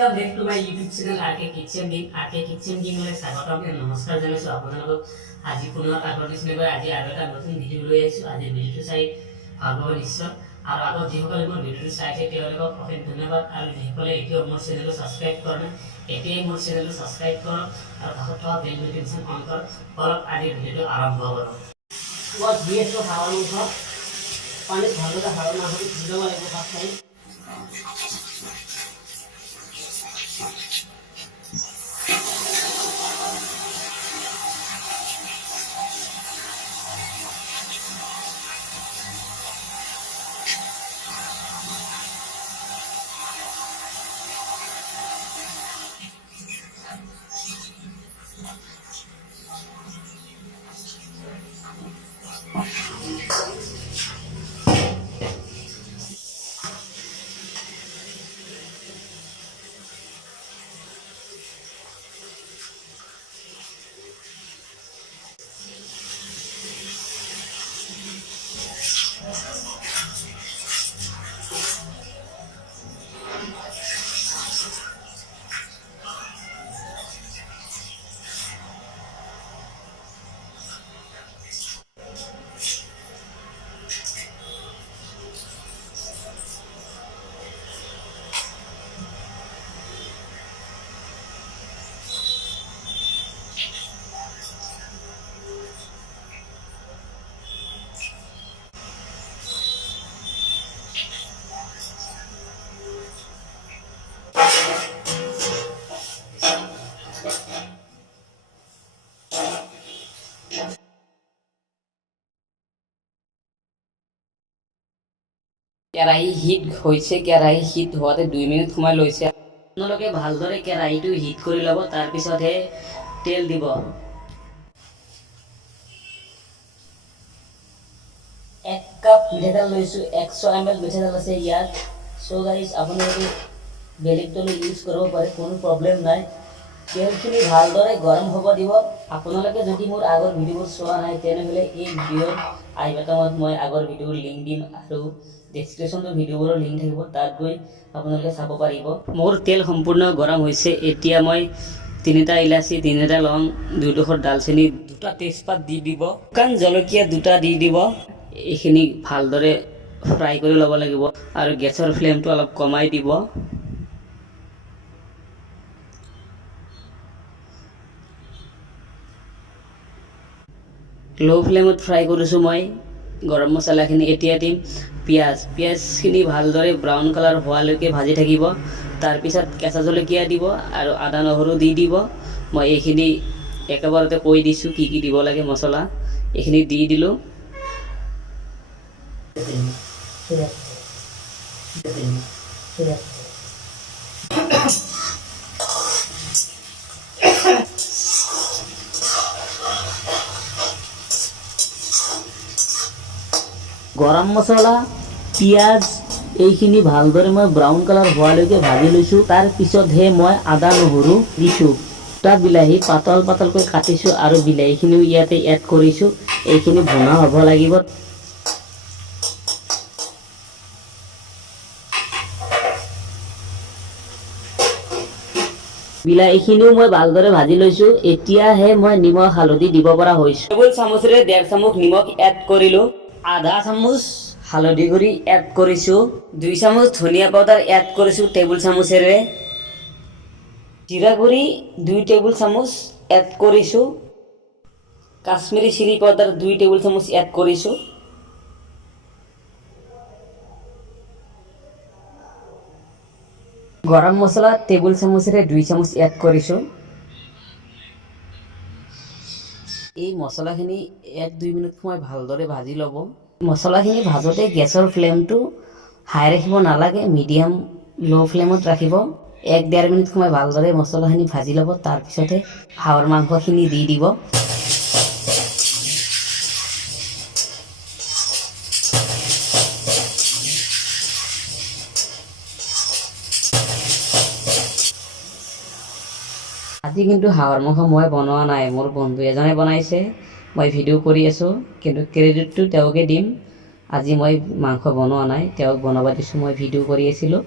welcome back to my YouTube channel RK kitchen ডিমলৈ স্বাগতম নমস্কাৰ জনাইছো আপোনালোকক আজি পুনৰ আগৰ নিচিনাকৈ আজি আৰু এটা নতুন ভিডিঅ' লৈ আহিছো আজি ভিডিঅ'টো চাই ভাল পাব নিশ্চয় আৰু আগত যিসকলে মোৰ ভিডিঅ'টো চাইছে তেওঁলোকক অশেষ ধন্যবাদ আৰু যিসকলে এতিয়াও মোৰ চেনেলটো ছাবস্ক্ৰাইব কৰা নাই এতিয়াই মোৰ চেনেলটো ছাবস্ক্ৰাইব কৰক আৰু কাষত থকা বেল নটিফিকেশ্যন অন কৰক আজি ভিডিঅ'টো আৰম্ভ কৰক মই যিহেতু হাওৰ মাংস পানীত ভালদৰে হাওৰ মাংসটো ভিজাব লাগিব ফাৰ্ষ্ট টাইম কেৰাহী হিট হৈছে কেৰাহী হিট হোৱাতে 2 মিনিট সময় লৈছে আপোনালোকে ভালদৰে কেৰাহীটো হিট কৰি ল'ব তাৰপিছতহে তেল দিব 1 কাপ মিঠাতেল লৈছোঁ 100 ml মিঠাতেল আছে ইয়াত সো গাইস আপোনালোকে বেলেগ তেল ইউজ কৰিব পাৰে কোনো প্ৰব্লেম নাই তেলখিনি ভালদৰে গৰম হ'ব দিব আপোনালোকে যদি মোৰ আগৰ ভিডিঅ'বোৰ চোৱা নাই তেনেহ'লে এই ভিডিঅ'ৰ আই বাটনত মই আগৰ ভিডিঅ'ৰ লিংক দিম আৰু ডেসক্ৰিপশনত ভিডিঅ'ৰ লিংক থাকিব তাত গৈ আপোনালোকে চাব পাৰিব মোৰ তেল সম্পূৰ্ণ গৰম হৈছে এতিয়া মই 3টা ইলাচি 3টা লং 2 ডালচেনি 2টা তেজপাত দি দিব শুকান জলকীয়া 2টা দি দিব এইখিনি ভালদৰে ফ্ৰাই কৰি ল'ব লাগিব আৰু গেছৰ ফ্লেমটো অলপ কমাই দিব লো ফ্লেমত ফ্ৰাই কৰিছোঁ মই গৰম মছলাখিনি এতিয়া দিম পিঁয়াজখিনি ভালদৰে ব্ৰাউন কালাৰ হোৱালৈকে ভাজি থাকিব তাৰপিছত কেঁচা জলকীয়া দিব আৰু আদা নহৰু দি দিব মই এইখিনি একেবাৰতে কৈ দিছোঁ কি দিব লাগে মছলা এইখিনি দি দিলোঁ গৰম মছলা পিঁয়াজ এইখিনি ভালদৰে মই ব্ৰাউন কালাৰ হোৱালৈকে ভাজি লৈছোঁ তাৰপিছতহে মই আদা নহৰু দিছোঁ দুটা বিলাহী পাতল পাতলকৈ কাটিছোঁ আৰু বিলাহীখিনিও ইয়াতে এড কৰিছোঁ এইখিনি ভঙা হ'ব লাগিব বিলাহীখিনিও মই ভালদৰে ভাজি লৈছোঁ এতিয়াহে মই নিমখ হালধি দিব পৰা হৈছোঁ টেবুল চামুচেৰে 1.5 চামুচ নিমখ এড কৰিলোঁ আধা চামুচ হালধি গুড়ি এড কৰিছোঁ 2 চামুচ ধনিয়া পাউডাৰ এড কৰিছোঁ টেবুল চামুচেৰে জিৰা গুড়ি 2 টেবুল চামুচ এড কৰিছোঁ কাশ্মীৰী চিলি পাউডাৰ 2 টেবুল চামুচ এড কৰিছোঁ গৰম মছলা টেবুল চামুচেৰে 2 চামুচ এড কৰিছোঁ এই মছলাখিনি 1-2 মিনিট সময় ভালদৰে ভাজি ল'ব মছলাখিনি ভাজোতে গেছৰ ফ্লেমটো হাই ৰাখিব নালাগে মিডিয়াম লো ফ্লেমত ৰাখিব 1-1.5 মিনিট সময় ভালদৰে মছলাখিনি ভাজি ল'ব তাৰপিছতে হাঁহৰ মাংসখিনি দি দিব আজি কিন্তু হাঁহৰ মাংস মই বনোৱা নাই মোৰ বন্ধু এজনে বনাইছে মই ভিডিঅ' কৰি আছোঁ কিন্তু ক্ৰেডিটটো তেওঁকে দিম আজি মই মাংস বনোৱা নাই তেওঁক বনাব দিছোঁ মই ভিডিঅ' কৰি আছিলোঁ